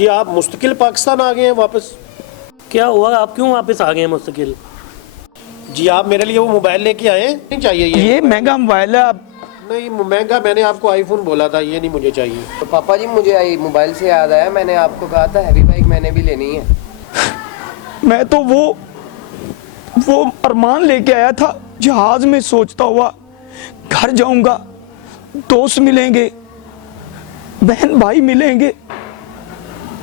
जी आप मुस्तकिल पाकिस्तान आ गए हैं वापस? क्या हुआ, आप क्यों वापस आ गए हैं मुस्तकिल? जी आप मेरे लिए वो मोबाइल लेके आए हैं? नहीं चाहिए ये महंगा मोबाइल है। आप नहीं महंगा, मैंने आपको आईफोन बोला था, ये नहीं मुझे चाहिए। तो पापा जी मुझे आई मोबाइल से याद आया, मैंने आपको कहा था हैवी बाइक मैंने भी लेनी है। मैं तो वो अरमान लेके आया था, जहाज में सोचता हुआ घर जाऊंगा, दोस्त मिलेंगे, बहन भाई मिलेंगे।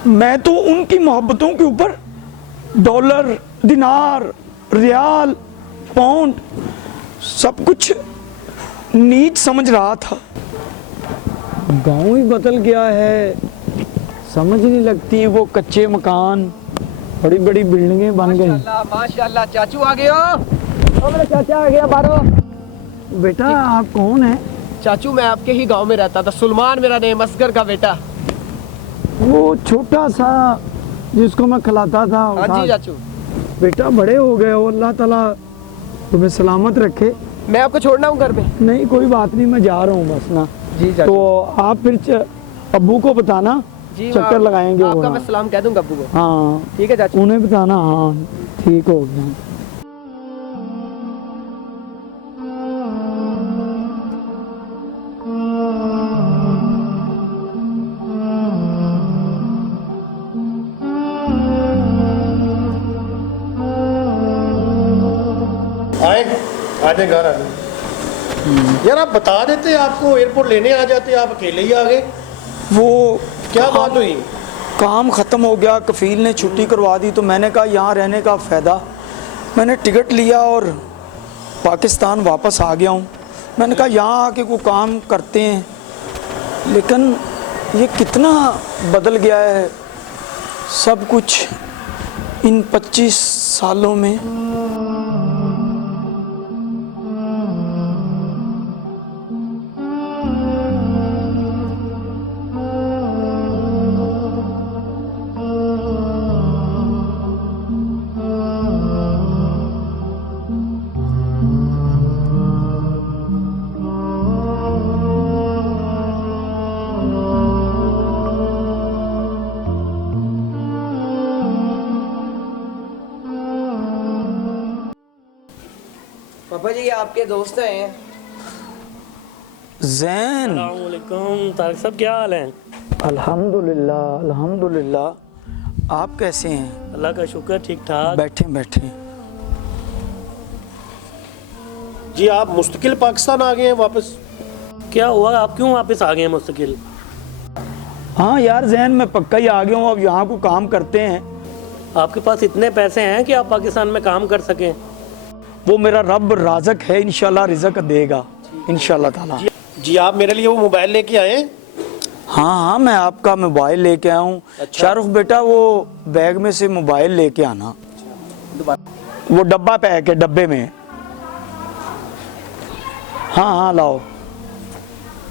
मैं तो उनकी मोहब्बतों के ऊपर डॉलर, दिनार, रियाल, पाउंड सब कुछ नीच समझ रहा था। गांव ही बदल गया है, समझ नहीं लगती। वो कच्चे मकान, बड़ी बड़ी बिल्डिंगें बन गई। माशाल्लाह चाचू आ गए हो। मेरा चाचा आ गया बारो। बेटा आप कौन है? चाचू मैं आपके ही गांव में रहता था, सुलेमान मेरा नेम, असगर का बेटा। वो छोटा सा जिसको मैं खिलाता था। हाँ जी चाचू। बेटा बड़े हो गए हो, अल्लाह ताला तुम्हें सलामत रखे। मैं आपको छोड़ना हूँ घर पे? नहीं कोई बात नहीं, मैं जा रहा हूँ बस ना। जी चाचू। तो आप फिर अब्बू को बताना, जी चक्कर लगाएंगे। आपका मैं सलाम कह दूंगा अब्बू को। हाँ ठीक है चाचू। उन्हें बताना। हाँ ठीक हो गया। आधे घर आ गए। यार आप बता देते, आपको एयरपोर्ट लेने आ जाते, आप अकेले ही आ गए। वो क्या बात हुई? काम ख़त्म हो गया, कफ़ील ने छुट्टी करवा दी, तो मैंने कहा यहाँ रहने का फ़ायदा। मैंने टिकट लिया और पाकिस्तान वापस आ गया हूँ। मैंने कहा यहाँ आके कोई काम करते हैं, लेकिन ये कितना बदल गया है सब कुछ इन 25 सालों में। पापा जी ये आपके दोस्त हैं? ज़ैन, अस्सलामुअलैकुम तारिक साहब, क्या हाल है? अल्हम्दुलिल्लाह अल्हम्दुलिल्लाह। आप कैसे हैं? अल्लाह का शुक्र, ठीक ठाक। बैठे बैठे। जी आप मुस्तकिल पाकिस्तान आ गए हैं वापस? क्या हुआ, आप क्यों वापस आ गए हैं मुस्तकिल? हाँ यार ज़ैन, मैं पक्का ही आ गया हूँ। अब यहाँ को काम करते हैं। आपके पास इतने पैसे हैं कि आप पाकिस्तान में काम कर सकें? वो मेरा रब राज़क है, इंशाल्लाह रिज़्क देगा इंशाल्लाह ताला। जी आप मेरे लिए वो मोबाइल लेके आए हैं? हाँ मैं आपका मोबाइल लेके आया हूँ। अच्छा। शाहरुख बेटा वो बैग में से मोबाइल लेके आना, वो डब्बा पैक है, डब्बे में। हाँ लाओ,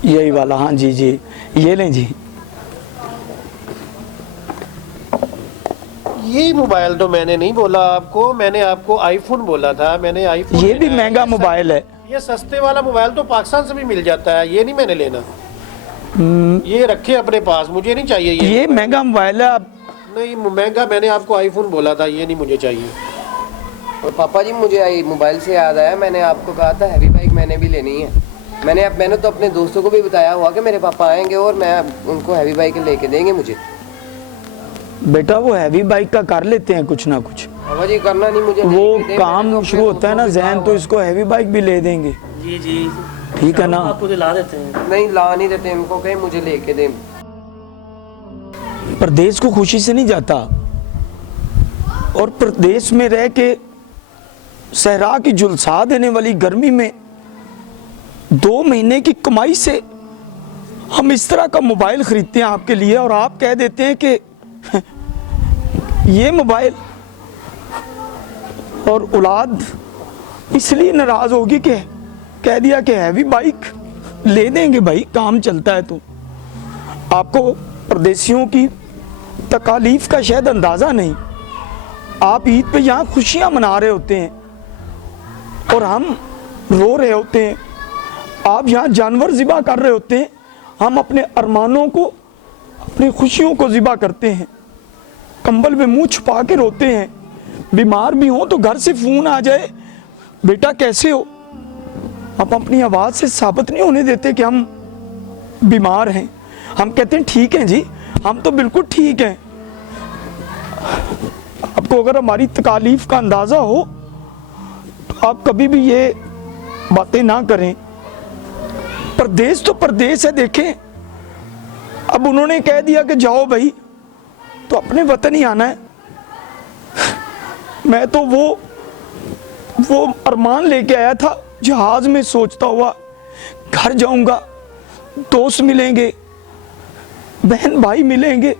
यही वाला। हाँ जी जी, ये लें जी। ये मोबाइल तो मैंने नहीं बोला आपको, मैंने आपको आईफोन बोला था। मैंने आईफोन, ये भी महंगा मोबाइल है। ये सस्ते वाला मोबाइल तो पाकिस्तान से भी मिल जाता है, ये नहीं मैंने लेना। ये रखे अपने पास, मुझे नहीं चाहिए ये महंगा मोबाइल है। आप नहीं महंगा, मैंने आपको आईफोन बोला था, ये नहीं मुझे चाहिए। और पापा जी मुझे आई मोबाइल से याद आया, मैंने आपको कहा था हैवी बाइक मैंने भी लेनी है। मैंने तो अपने दोस्तों को भी बताया हुआ कि मेरे पापा आएंगे और मैं उनको हैवी बाइक लेके देंगे मुझे। बेटा वो हैवी बाइक का कर लेते हैं कुछ ना कुछ। पापा जी करना नहीं, मुझे वो लेके दे, काम मैंने तो शुरू अपने होता है ना दोस्तों को ज़ैन, तो बताया इसको हैवी बाइक भी ले देंगे। जी जी ठीक है ना? आपको दिला देते हैं। हुआ। नहीं ला नहीं देते, इनको कहीं मुझे लेके दे। प्रदेश को खुशी से नहीं जाता, और प्रदेश में रह के सहरा की झुलसा देने वाली गर्मी में 2 महीने की कमाई से हम इस तरह का मोबाइल खरीदते हैं आपके लिए, और आप कह देते हैं कि ये मोबाइल। और औलाद इसलिए नाराज होगी कि कह दिया कि हैवी बाइक ले देंगे। भाई काम चलता है तो आपको परदेशियों की तकालीफ का शायद अंदाज़ा नहीं। आप ईद पे यहाँ खुशियाँ मना रहे होते हैं और हम रो रहे होते हैं। आप यहाँ जानवर ज़िबा कर रहे होते हैं, हम अपने अरमानों को, अपनी खुशियों को ज़िबा करते हैं। कंबल में मुंह छुपा के रोते हैं। बीमार भी हो तो घर से फोन आ जाए, बेटा कैसे हो। आप अपनी आवाज से साबित नहीं होने देते कि हम बीमार हैं। हम कहते हैं ठीक हैं जी, हम तो बिल्कुल ठीक हैं। आपको अगर हमारी तकालीफ का अंदाजा हो तो आप कभी भी ये बातें ना करें। परदेश तो परदेश है। देखें, अब उन्होंने कह दिया कि जाओ भाई, तो अपने वतन ही आना है। मैं तो वो अरमान लेके आया था जहाज में, सोचता हुआ घर जाऊंगा, दोस्त मिलेंगे, बहन भाई मिलेंगे।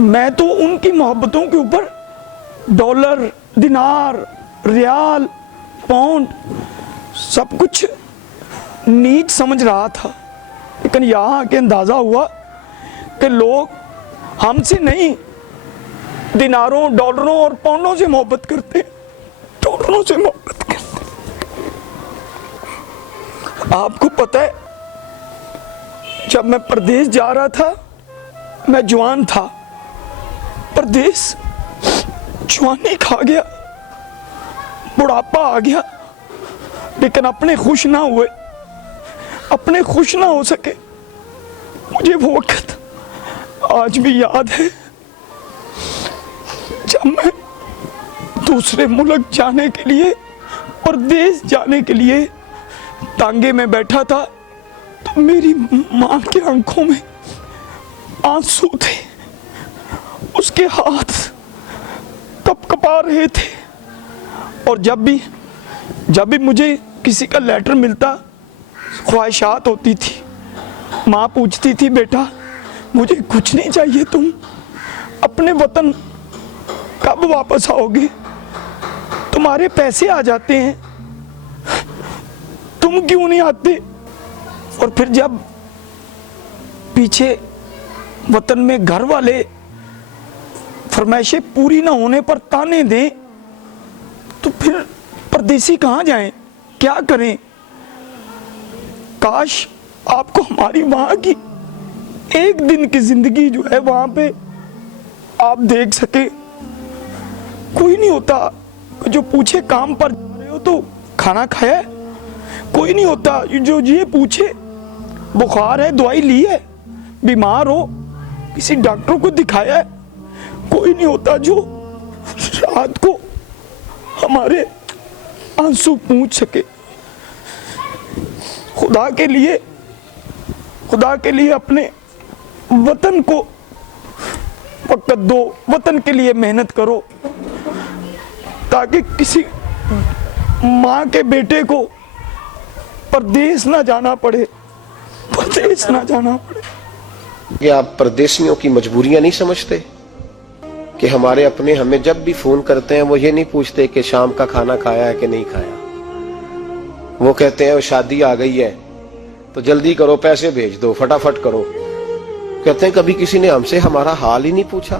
मैं तो उनकी मोहब्बतों के ऊपर डॉलर, दिनार, रियाल, पाउंड सब कुछ नीच समझ रहा था। लेकिन यहाँ आके अंदाजा हुआ कि लोग हमसे नहीं, दिनारों, डॉलरों और पाउंडों से मोहब्बत करते हैं, डॉलरों से मोहब्बत करते हैं। आपको पता है, जब मैं परदेश जा रहा था, मैं जवान था, परदेश जवानी खा गया, बुढ़ापा आ गया, लेकिन अपने खुश ना हुए, अपने खुश ना हो सके। मुझे वो वक्त आज भी याद है जब मैं दूसरे मुल्क जाने के लिए, परदेश जाने के लिए तांगे में बैठा था, तो मेरी मां के आंखों में आंसू थे, उसके हाथ कपकपा रहे थे। और जब भी मुझे किसी का लेटर मिलता, ख्वाहिशात होती थी। माँ पूछती थी, बेटा मुझे कुछ नहीं चाहिए, तुम अपने वतन कब वापस आओगे, तुम्हारे पैसे आ जाते हैं, तुम क्यों नहीं आते। और फिर जब पीछे वतन में घर वाले फरमाइशें पूरी ना होने पर ताने दें, तो फिर परदेसी कहाँ जाएं, क्या करें। काश आपको हमारी वहां की एक दिन की जिंदगी जो है वहां पे आप देख सके। कोई नहीं होता जो पूछे काम पर जा रहे हो तो खाना खाया है, कोई नहीं होता जो ये पूछे बुखार है, दवाई ली है, बीमार हो किसी डॉक्टर को दिखाया है, कोई नहीं होता जो रात को हमारे आंसू पूछ सके। खुदा के लिए अपने वतन को वक्त दो, वतन के लिए मेहनत करो, ताकि किसी माँ के बेटे को परदेश ना जाना पड़े, परदेश ना जाना पड़े। कि आप परदेशियों की मजबूरियां नहीं समझते कि हमारे अपने हमें जब भी फोन करते हैं वो ये नहीं पूछते कि शाम का खाना खाया है कि नहीं खाया। वो कहते हैं वो शादी आ गई है तो जल्दी करो, पैसे भेज दो, फटाफट करो। कहते हैं कभी किसी ने हमसे हमारा हाल ही नहीं पूछा,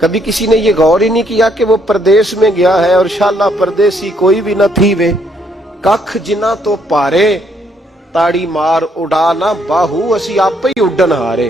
कभी किसी ने ये गौर ही नहीं किया कि वो परदेश में गया है और शाला परदेसी कोई भी न थी वे, कख जिना तो पारे ताड़ी मार उड़ा ना बाहू, असी आप ही उड्डन हारे।